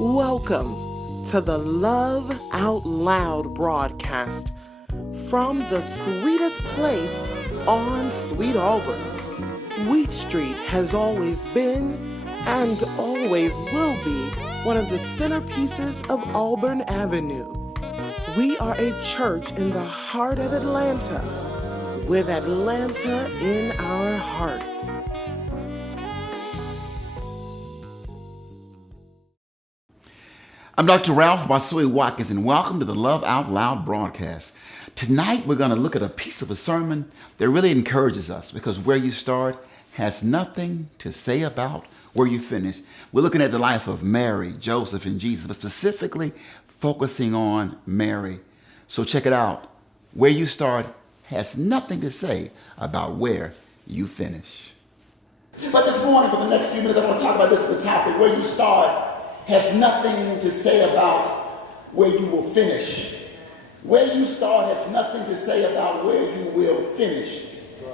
Welcome to the Love Out Loud broadcast from the sweetest place on Sweet Auburn. Wheat Street has always been and always will be one of the centerpieces of Auburn Avenue. We are a church in the heart of Atlanta, with Atlanta in our heart. I'm Dr. Ralph Basui Watkins, and welcome to the Love Out Loud broadcast. Tonight, we're going to look at a piece of a sermon that really encourages us because where you start has nothing to say about where you finish. We're looking at the life of Mary, Joseph, and Jesus, but specifically focusing on Mary. So check it out. Where you start has nothing to say about where you finish. But this morning, for the next few minutes, I want to talk about this as the topic. Where you start has nothing to say about where you will finish. Where you start has nothing to say about where you will finish.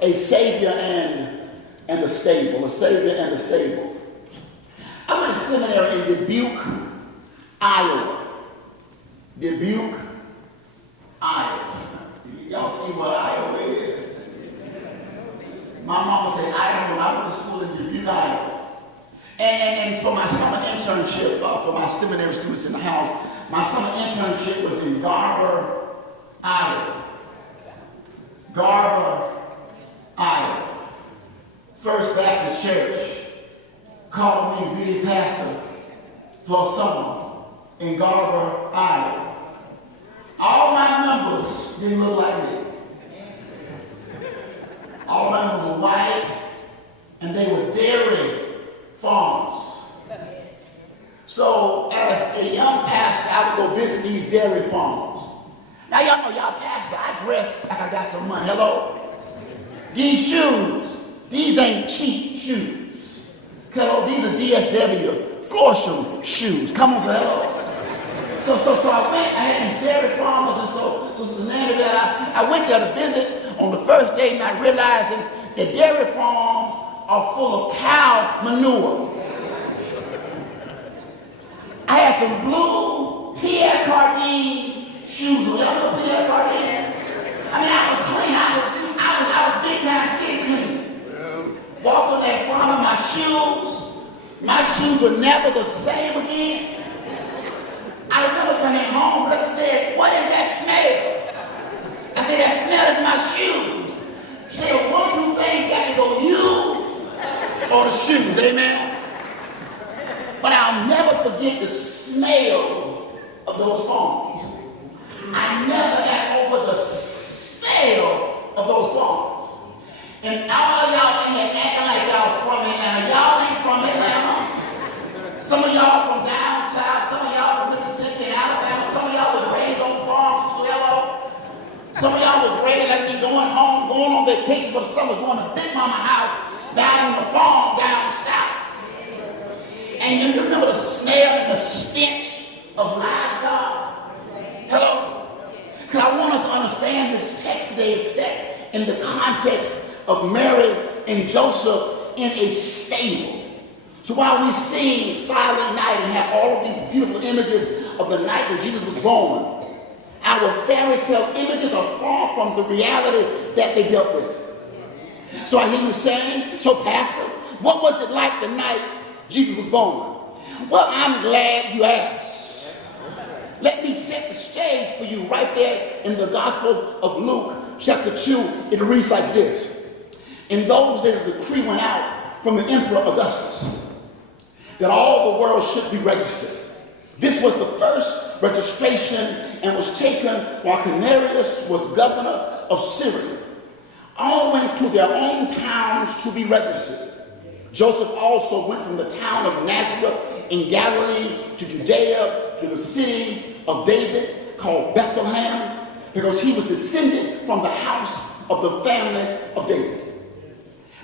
A Savior and a stable. A Savior and a stable. I went to seminary in Dubuque, Iowa. Dubuque, Iowa. Y'all see what Iowa is? My mama said Iowa when I went to school in Dubuque, Iowa. And for my summer internship, for my seminary students in the house, my summer internship was in Garber, Iowa. Garber, Iowa. First Baptist Church called me to be a pastor for a summer in Garber, Iowa. All my members didn't look like me. All my members were white, and they were dairy farms. So as a young pastor, I would go visit these dairy farms. Now y'all know y'all pastor, I dress like I got some money. Hello? These shoes, these ain't cheap shoes. Hello, these are DSW floor shoes. Come on, say hello. So I had these dairy farmers, and so Sister Nanny, I went there to visit on the first day, and I realized that the dairy farms are full of cow manure. I had some blue Pierre Cardin shoes. Y'all know Pierre Cardin? I mean, I was clean. I was big time city clean. Walked on that farm in my shoes were never the same again. I remember coming home, and I said, "What is that smell?" I said, "That smell is my shoes." She said, "One or two things got to go, you or the shoes," amen? But I'll never forget the smell of those farms. I never got over the smell of those farms. And all of y'all in here acting like y'all from Atlanta. Y'all ain't from Atlanta. Some of y'all from down south, some of y'all from Mississippi and Alabama, some of y'all was raised on farms, hello. Some of y'all was raised like me going home, going on vacation, but some was going to Big Mama house down on the farm, down south. And you remember the smell and the stench of livestock? Hello? Because I want us to understand this text today is set in the context of Mary and Joseph in a stable. So while we sing Silent Night and have all of these beautiful images of the night that Jesus was born, our fairy tale images are far from the reality that they dealt with. So I hear you saying, "So Pastor, what was it like the night Jesus was born?" Well, I'm glad you asked. Let me set the stage for you right there in the Gospel of Luke, chapter 2. It reads like this. In those days, a decree went out from the Emperor Augustus that all the world should be registered. This was the first registration and was taken while Quirinius was governor of Syria. All went to their own towns to be registered. Joseph also went from the town of Nazareth in Galilee to Judea to the city of David called Bethlehem because he was descended from the house of the family of David.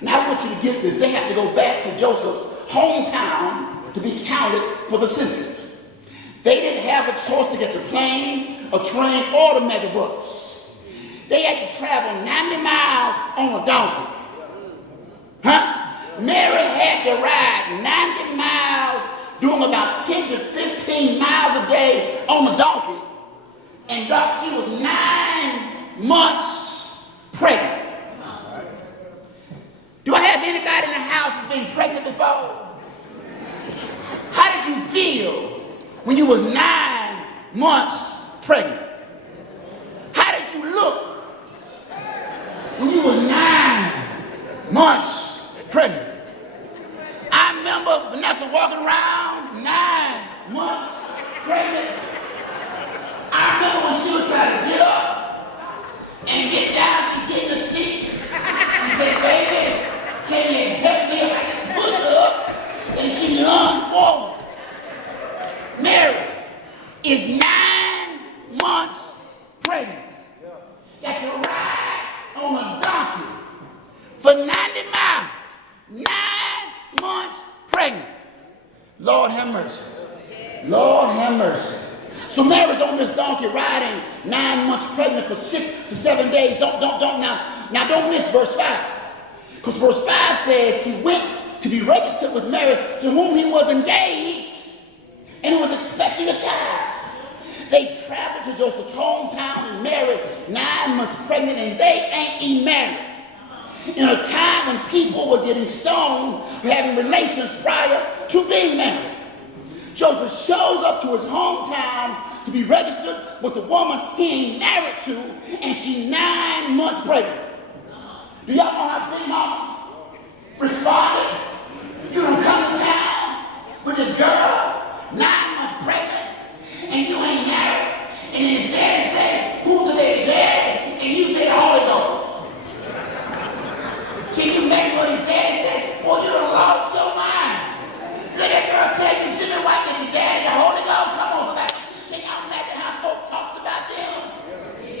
Now I want you to get this. They had to go back to Joseph's hometown to be counted for the census. They didn't have a choice to get a plane, a train, or the megabus. They had to travel 90 miles on a donkey. Mary had to ride 90 miles doing about 10 to 15 miles a day on a donkey. And Doc, she was 9 months pregnant. Do I have anybody in the house that's been pregnant before? How did you feel when you was 9 months pregnant? How did you look when you was 9 months pregnant? I remember Vanessa walking around 9 months pregnant. I remember when she would try to get up and get down, she'd get in the seat and say, baby, can you help me if I can push her up? And she lunged forward. Mary is 9 months pregnant. Got to ride on a donkey for 90 miles. 9 months pregnant. Lord have mercy. Lord have mercy. So Mary's on this donkey riding 9 months pregnant for 6 to 7 days. Don't don't miss verse 5. Because verse 5 says he went to be registered with Mary, to whom he was engaged and was expecting a child. They traveled to Joseph's hometown and Mary, 9 months pregnant, and they ain't even married. In a time when people were getting stoned for having relations prior to being married. Joseph shows up to his hometown to be registered with a woman he ain't married to, and she's 9 months pregnant. Do y'all know how Big Mama responded? You don't come to town with this girl, 9 months pregnant, and you ain't married, and his daddy said, who's the baby daddy? And you say the Holy Ghost. Can you imagine what his daddy said? Well, you done lost your mind. Let that girl tell you Jimmy White and the daddy, the Holy Ghost. Come on, somebody. Can y'all imagine how folk talked about them?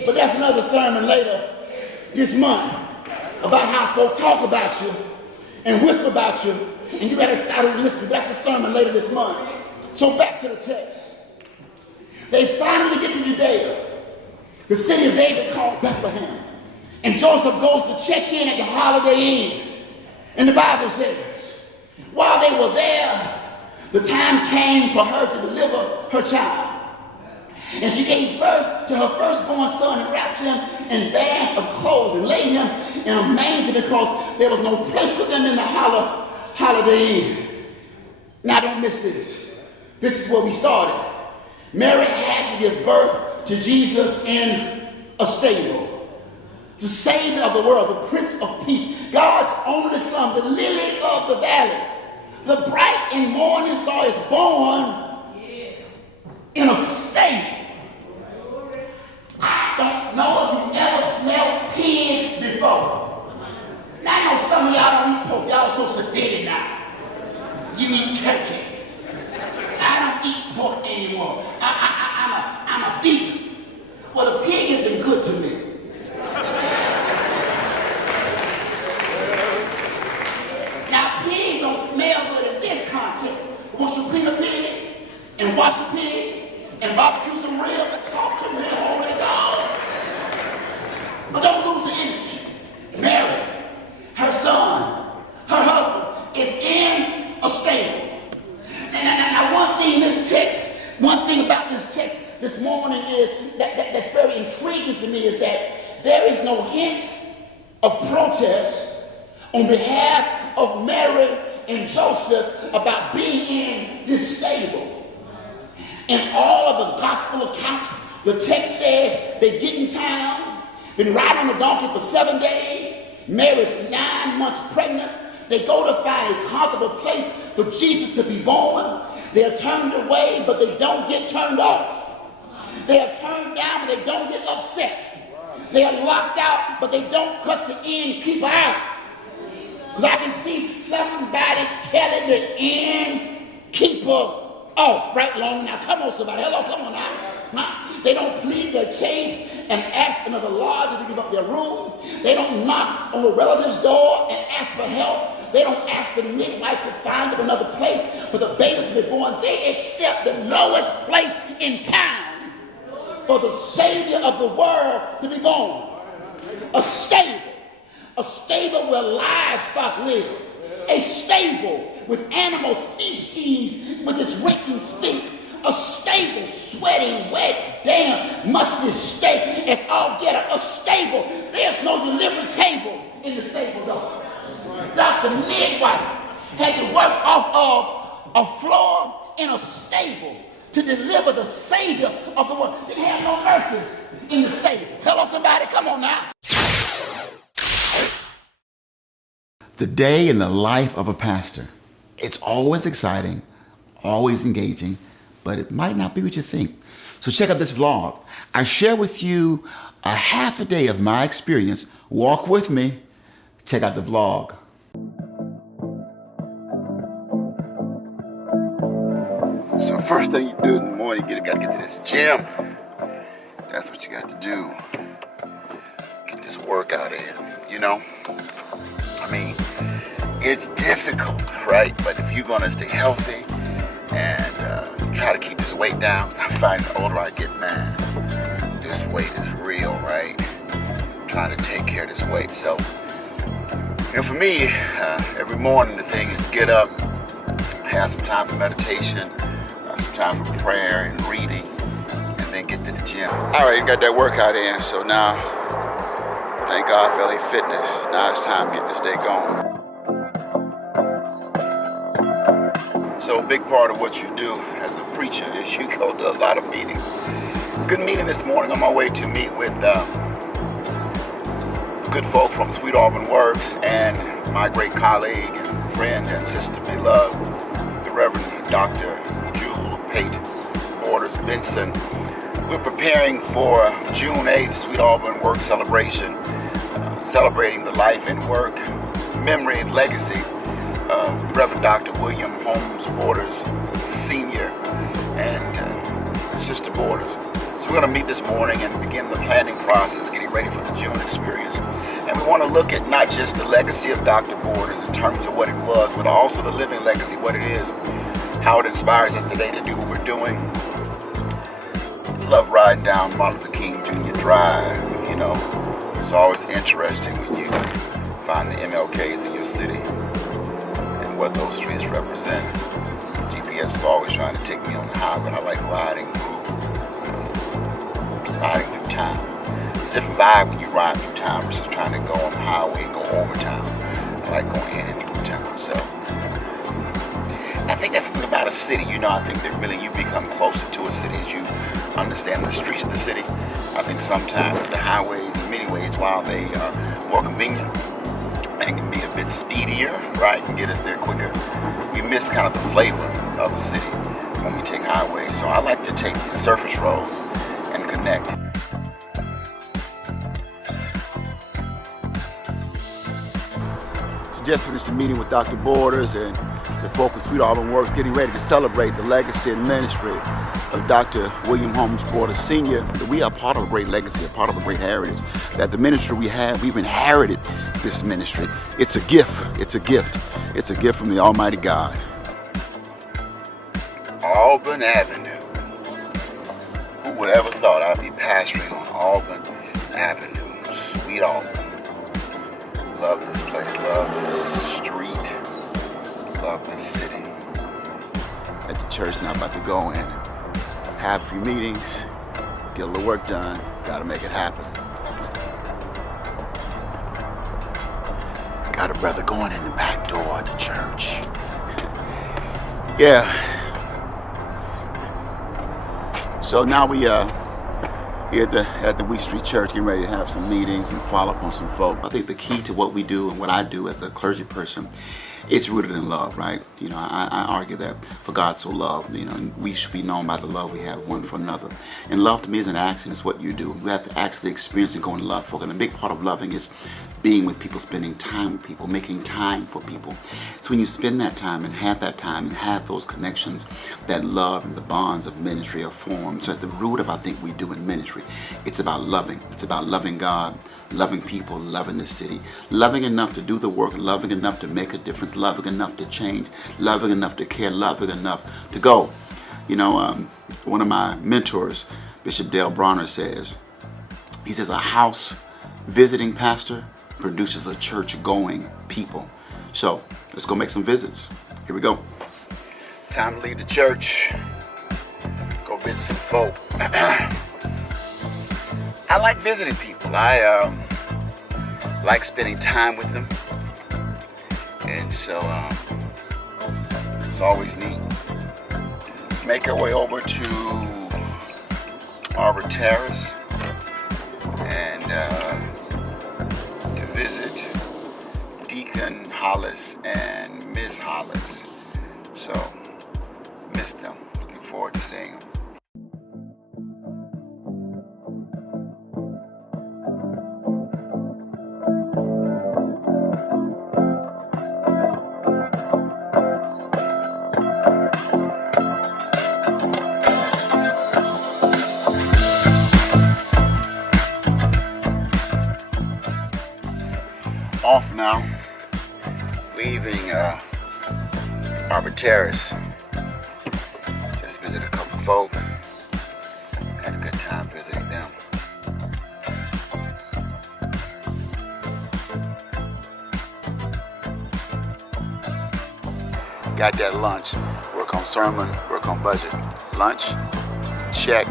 But that's another sermon later this month about how folk talk about you and whisper about you, and you got to start to listen. That's a sermon later this month. So back to the text. They finally get to Judea, the city of David called Bethlehem. And Joseph goes to check in at the Holiday Inn. And the Bible says, while they were there, the time came for her to deliver her child. And she gave birth to her firstborn son and wrapped him in bands of clothes and laid him in a manger because there was no place for them in the Holiday Inn. Now don't miss this. This is where we started. Mary has to give birth to Jesus in a stable. The Savior of the world, the Prince of Peace, God's only Son, the lily of the valley, the bright and morning star is born in a stable. I don't know if you ever smelled pigs before. Now I know some of y'all don't eat pork. Y'all so sedated now. You eat turkey. I don't eat pork anymore. I'm a vegan. Well, the pig has been good to me. Now, pigs don't smell good in this context. Once you clean a pig and wash a pig and barbecue some ribs and talk to me, Holy Ghost. But don't lose the image. Mary, her son, her husband is in a stable. Now one thing about this text this morning is that's very intriguing to me is that there is no hint of protest on behalf of Mary and Joseph about being in this stable. In all of the gospel accounts, the text says they get in town, been riding on a donkey for 7 days. Mary's 9 months pregnant. They go to find a comfortable place for Jesus to be born. They are turned away, but they don't get turned off. They are turned down, but they don't get upset. They are locked out, but they don't cuss the innkeeper out. Because I can see somebody telling the innkeeper off right long now. Come on, somebody. Hello, come on now. They don't plead their case and ask another lodger to give up their room. They don't knock on a relative's door and ask for help. They don't ask the midwife to find them another place for the baby to be born. They accept the lowest place in town for the Savior of the world to be born. A stable where livestock live. A stable with animals' feces with its reeking stink. A stable, sweating, wet, damn, musty steak. It's all get a stable. There's no delivery table in the stable, though. Dr. Midwife had to work off of a floor in a stable to deliver the Savior of the world. Didn't have no nurses in the stable. Hello, somebody, come on now. The day in the life of a pastor. It's always exciting, always engaging, but it might not be what you think. So check out this vlog. I share with you a half a day of my experience. Walk with me. Check out the vlog. So first thing you do in the morning, you gotta get to this gym. That's what you got to do. Get this workout in, you know? I mean, it's difficult, right? But if you're gonna stay healthy and try to keep this weight down, because I find the older I get, man, this weight is real, right? Trying to take care of this weight. So, you know, for me, every morning the thing is get up, have some time for meditation, some time for prayer and reading, and then get to the gym. All right, got that workout in, so now, thank God for LA Fitness. Now it's time to get this day going. So a big part of what you do as a preacher is you go to a lot of meetings. It's a good meeting this morning on my way to meet with good folk from Sweet Auburn Works and my great colleague and friend and sister beloved, the Reverend Dr. Jewel Pate Borders Benson. We're preparing for June 8th, Sweet Auburn Works celebration, celebrating the life and work, memory and legacy of Reverend Dr. William Holmes Borders Sr. and Sister Borders. So we're going to meet this morning and begin the planning process, getting ready for the June experience. And we want to look at not just the legacy of Dr. Borders in terms of what it was, but also the living legacy, what it is, how it inspires us today to do what we're doing. Love riding down Martin Luther King Jr. Drive, you know. It's always interesting when you find the MLKs in your city and what those streets represent. GPS is always trying to take me on the highway, and I like riding through town. It's a different vibe when you ride through town versus trying to go on the highway and go over town. I like going in and through town. So I think that's something about a city. You know, I think that really you become closer to a city as you understand the streets of the city. I think sometimes the highways, in many ways, while they are more convenient and can be a bit speedier, right, and get us there quicker, we miss kind of the flavor of a city when we take highways. So I like to take the surface roads and connect. So just finished the meeting with Dr. Borders and the folk of Sweet Auburn Works, getting ready to celebrate the legacy and ministry of Dr. William Holmes Borders Sr. We are part of a great legacy, a part of a great heritage. That the ministry we have, we've inherited this ministry. It's a gift. It's a gift. It's a gift from the Almighty God. Auburn Avenue. Who would ever thought I'd be pastoring on Auburn Avenue, Sweet Auburn. Love this place, love this street, love this city. At the church now, about to go in, have a few meetings, get a little work done, gotta make it happen. Got a brother going in the back door of the church. Yeah. So now we here at the Wheat Street Church, getting ready to have some meetings and follow up on some folk. I think the key to what we do and what I do as a clergy person, it's rooted in love, right? You know, I argue that for God so loved, you know, and we should be known by the love we have one for another. And love to me is an action, it's what you do. You have to actually experience and go in love for it. And a big part of loving is being with people, spending time with people, making time for people. So when you spend that time and have those connections, that love and the bonds of ministry are formed. So at the root of, I think, we do in ministry, it's about loving. It's about loving God, loving people, loving the city, loving enough to do the work, loving enough to make a difference, loving enough to change, loving enough to care, loving enough to go. You know, one of my mentors, Bishop Dale Bronner, says, he says, a house visiting pastor produces a church-going people. So let's go make some visits. Here we go. Time to leave the church. Go visit some folk. I like visiting people. I like spending time with them. And so it's always neat. Make our way over to Arbor Terrace and to visit Deacon Hollis and Miss Hollis. So, missed them. Looking forward to seeing them. Off now, leaving Arbor Terrace. Just visited a couple folk. Had a good time visiting them. Got that lunch. Work on sermon, work on budget. Lunch, check.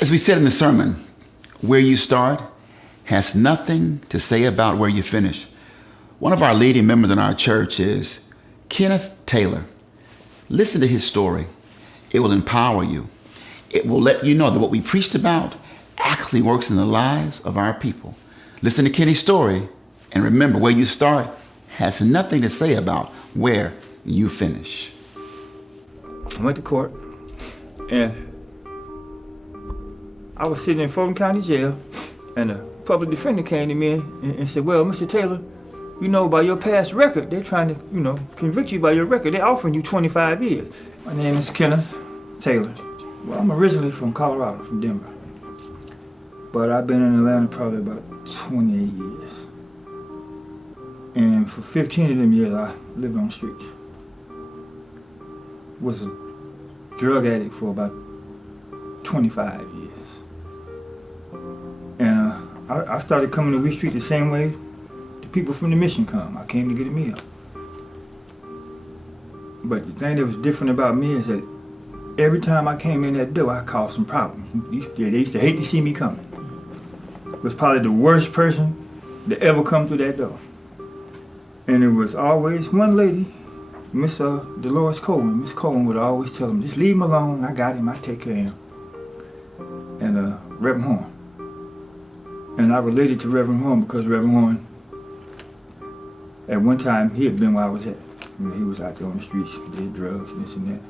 As we said in the sermon, where you start has nothing to say about where you finish. One of our leading members in our church is Kenneth Taylor. Listen to his story. It will empower you. It will let you know that what we preached about actually works in the lives of our people. Listen to Kenny's story and remember, where you start has nothing to say about where you finish. I went to court and I was sitting in Fulton County Jail, and the public defender came to me and said, well, Mr. Taylor, you know, by your past record, they're trying to, convict you by your record. They're offering you 25 years. My name is Kenneth Taylor. Well, I'm originally from Colorado, from Denver. But I've been in Atlanta probably about 28 years. And for 15 of them years, I lived on the streets. Was a drug addict for about 25 years. And I started coming to Wheat Street the same way the people from the mission come. I came to get a meal. But the thing that was different about me is that every time I came in that door, I caused some problems. They used to hate to see me coming. I was probably the worst person to ever come through that door. And it was always one lady, Miss Dolores Coleman. Miss Coleman would always tell them, just leave him alone. I got him. I take care of him. And Reverend Horn. And I related to Reverend Horn because Reverend Horn, at one time, he had been where I was at. He was out there on the streets, did drugs, and this and that.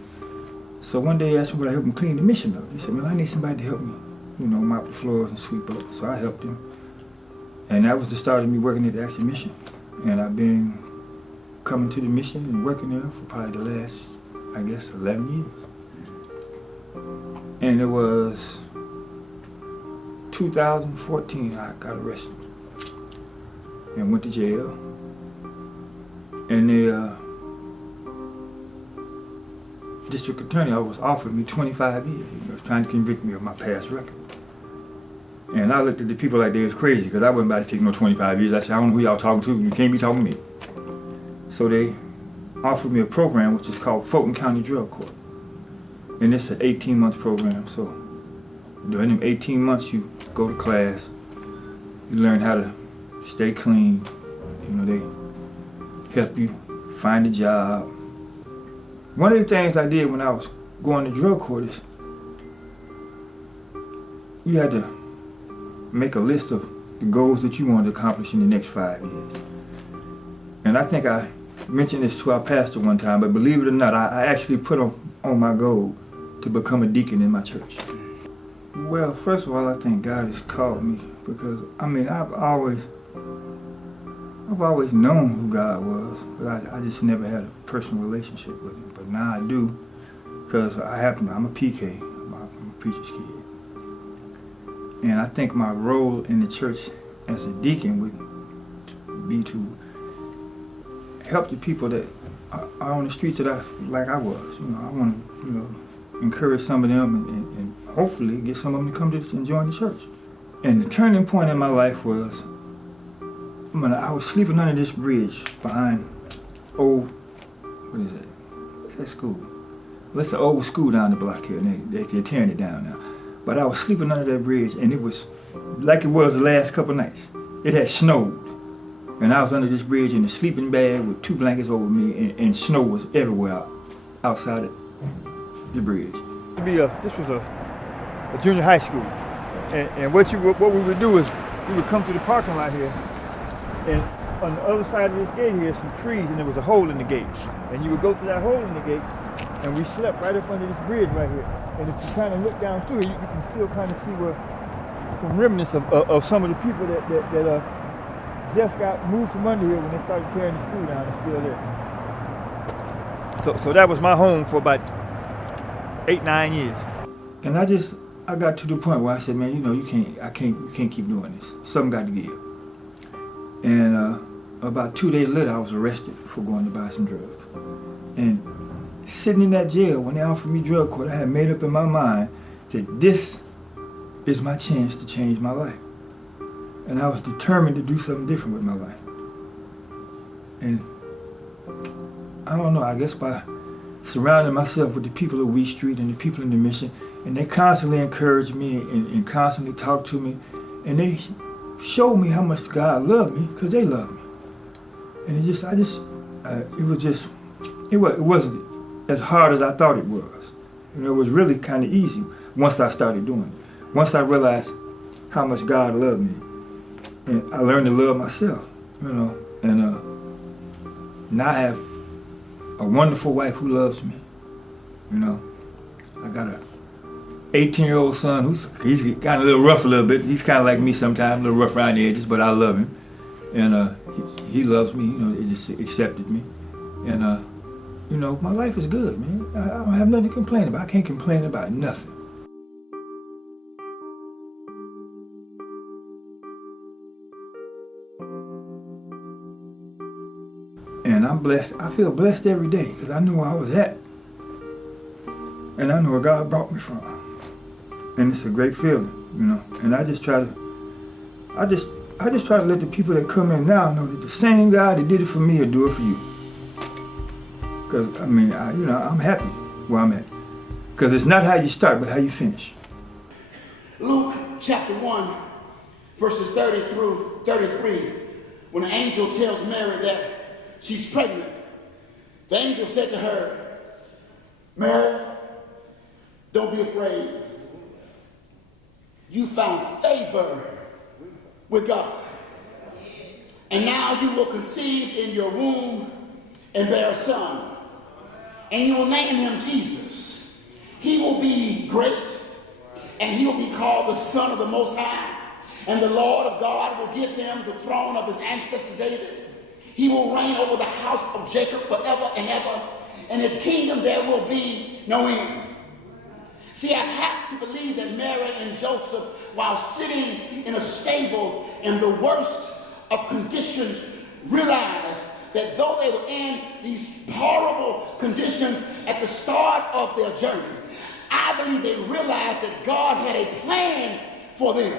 So one day he asked me would I help him clean the mission up. He said, well, I need somebody to help me, mop the floors and sweep up. So I helped him. And that was the start of me working at the Action Mission. And I've been coming to the mission and working there for probably the last, 11 years. And it was 2014, I got arrested and went to jail. And the district attorney was offering me 25 years. He was trying to convict me of my past record. And I looked at the people like they was crazy because I wasn't about to take no 25 years. I said, I don't know who y'all talking to. You can't be talking to me. So they offered me a program which is called Fulton County Drug Court. And it's an 18-month program. So during them 18 months, you go to class, you learn how to stay clean. They help you find a job. One of the things I did when I was going to drug court is you had to make a list of the goals that you wanted to accomplish in the next 5 years. And I think I mentioned this to our pastor one time, but believe it or not, I actually put on my goal to become a deacon in my church. Well, first of all, I think God has called me because, I've always known who God was, but I just never had a personal relationship with him. But now I do because I'm a PK, I'm a preacher's kid. And I think my role in the church as a deacon would be to help the people that are on the streets that I was. I want to, encourage some of them and hopefully get some of them to come to and join the church. And the turning point in my life was when I was sleeping under this bridge behind old, what is it? What's that school? Well, it's the old school down the block here, and they're tearing it down now. But I was sleeping under that bridge, and it was like it was the last couple nights. It had snowed, and I was under this bridge in a sleeping bag with 2 blankets over me, and snow was everywhere outside the bridge. This was a junior high school, and what we would do is we would come to the parking lot here, and on the other side of this gate here, some trees, and there was a hole in the gate, and you would go through that hole in the gate, and we slept right up under this bridge right here. And if you kind of look down through it, you can still kind of see where some remnants of some of the people that just got moved from under here when they started tearing the school down are still there. So that was my home for about 8-9 years. And I got to the point where I said, man, you can't keep doing this. Something got to give. And about 2 days later, I was arrested for going to buy some drugs. And sitting in that jail, when they offered me drug court, I had made up in my mind that this is my chance to change my life. And I was determined to do something different with my life. And I don't know, I guess by surrounding myself with the people of Wheat Street and the people in the mission, and they constantly encouraged me and constantly talked to me, and they showed me how much God loved me, because they loved me. And it wasn't as hard as I thought it was. It was really kind of easy once I started doing it. Once I realized how much God loved me, and I learned to love myself, and now I have a wonderful wife who loves me. I got a 18-year-old son he's kind of a little rough a little bit. He's kind of like me sometimes, a little rough around the edges, but I love him. And he loves me, he just accepted me. And my life is good, man. I don't have nothing to complain about. I can't complain about nothing. And I'm blessed. I feel blessed every day because I knew where I was at. And I know where God brought me from. And it's a great feeling, And I just try to let the people that come in now know that the same God that did it for me will do it for you. Because, I'm happy where I'm at. Because it's not how you start, but how you finish. Luke chapter 1, verses 30 through 33, when the angel tells Mary that she's pregnant, the angel said to her, Mary, don't be afraid. You found favor with God. And now you will conceive in your womb and bear a son. And you will name him Jesus. He will be great, and he will be called the Son of the Most High. And the Lord of God will give him the throne of his ancestor David. He will reign over the house of Jacob forever and ever. And his kingdom there will be no end. See, I have to believe that Mary and Joseph, while sitting in a stable in the worst of conditions, realized that though they were in these horrible conditions at the start of their journey, I believe they realized that God had a plan for them.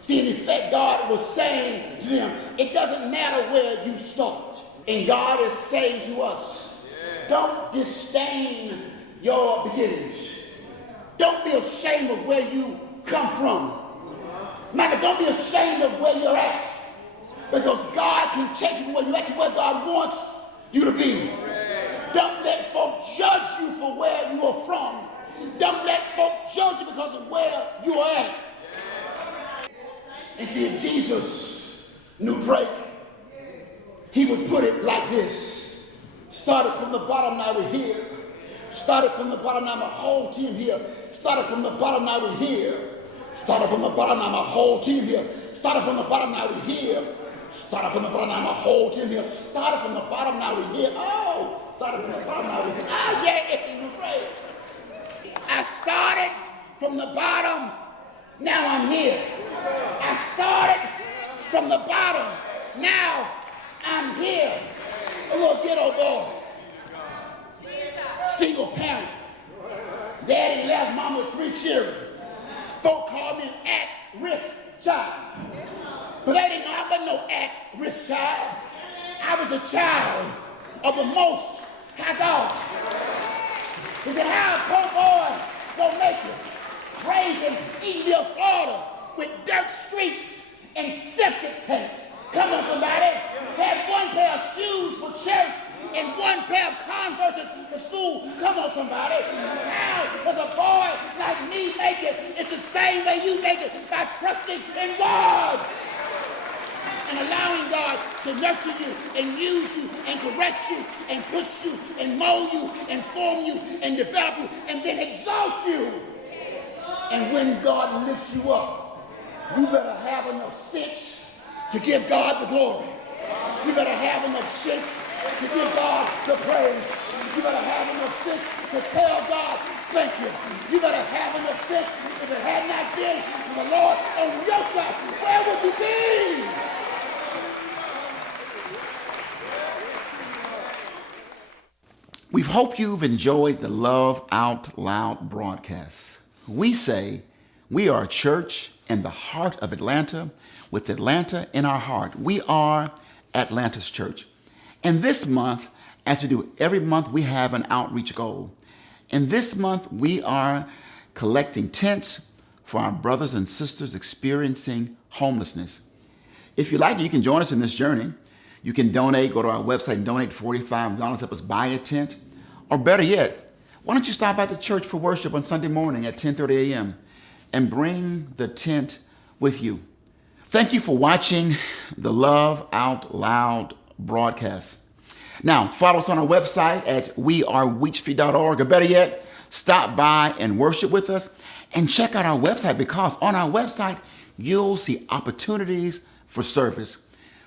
See, in effect, God was saying to them, it doesn't matter where you start. And God is saying to us, don't disdain your beginnings. Don't be ashamed of where you come from. Matter, don't be ashamed of where you're at. Because God can take you from where you're at to where God wants you to be. Don't let folk judge you for where you are from. Don't let folk judge you because of where you are at. And see, if Jesus knew Drake, he would put it like this. Started from the bottom, now we're here. Started from the bottom, now my whole team here. Started from the bottom, now we're here. Started from the bottom, now my whole team here. Started from the bottom, now we're here. Started from the bottom, now my whole team here. Started from the bottom, now we're here. Oh, started from the bottom, now we're here. Oh, yeah, it was great. I started from the bottom, now I'm here. I started from the bottom, now I'm here. A little ghetto boy, single parent. Daddy left, mom mom with 3 children. Folk called me an at-risk child. But they didn't know I wasn't no at-risk child. I was a child of the Most High God. He said, how a poor boy gonna make it? Raised in Eastville, Florida, with dirt streets and septic tanks. Come on, somebody. Had 1 pair of shoes for church and 1 pair of Converses for school. Come on, somebody. How does a boy like me make it? It's the same way you make it, by trusting in God and allowing God to nurture you and use you and caress you and push you and mold you and form you and develop you and then exalt you. And when God lifts you up, you better have enough sense to give God the glory. You better have enough sense to give God the praise. You better have enough sense to tell God, thank you. You better have enough sense. If it had not been for the Lord on your side, where would you be? We hope you've enjoyed the Love Out Loud broadcast. We say we are a church in the heart of Atlanta with Atlanta in our heart. We are Atlanta's church. And this month, as we do every month, we have an outreach goal. And this month, we are collecting tents for our brothers and sisters experiencing homelessness. If you like, you can join us in this journey. You can donate, go to our website and donate $45, help us buy a tent. Or better yet, why don't you stop by the church for worship on Sunday morning at 10:30 a.m. and bring the tent with you. Thank you for watching the Love Out Loud broadcast. Now, follow us on our website at wearewheatstreet.org, or better yet, stop by and worship with us and check out our website, because on our website, you'll see opportunities for service.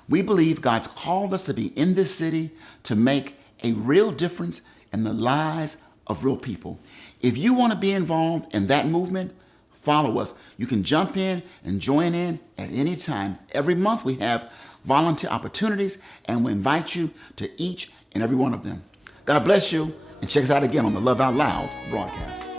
We believe God's called us to be in this city to make a real difference in the lives of real people. If you want to be involved in that movement, follow us. You can jump in and join in at any time. Every month we have volunteer opportunities, and we invite you to each and every one of them. God bless you, and check us out again on the Love Out Loud broadcast.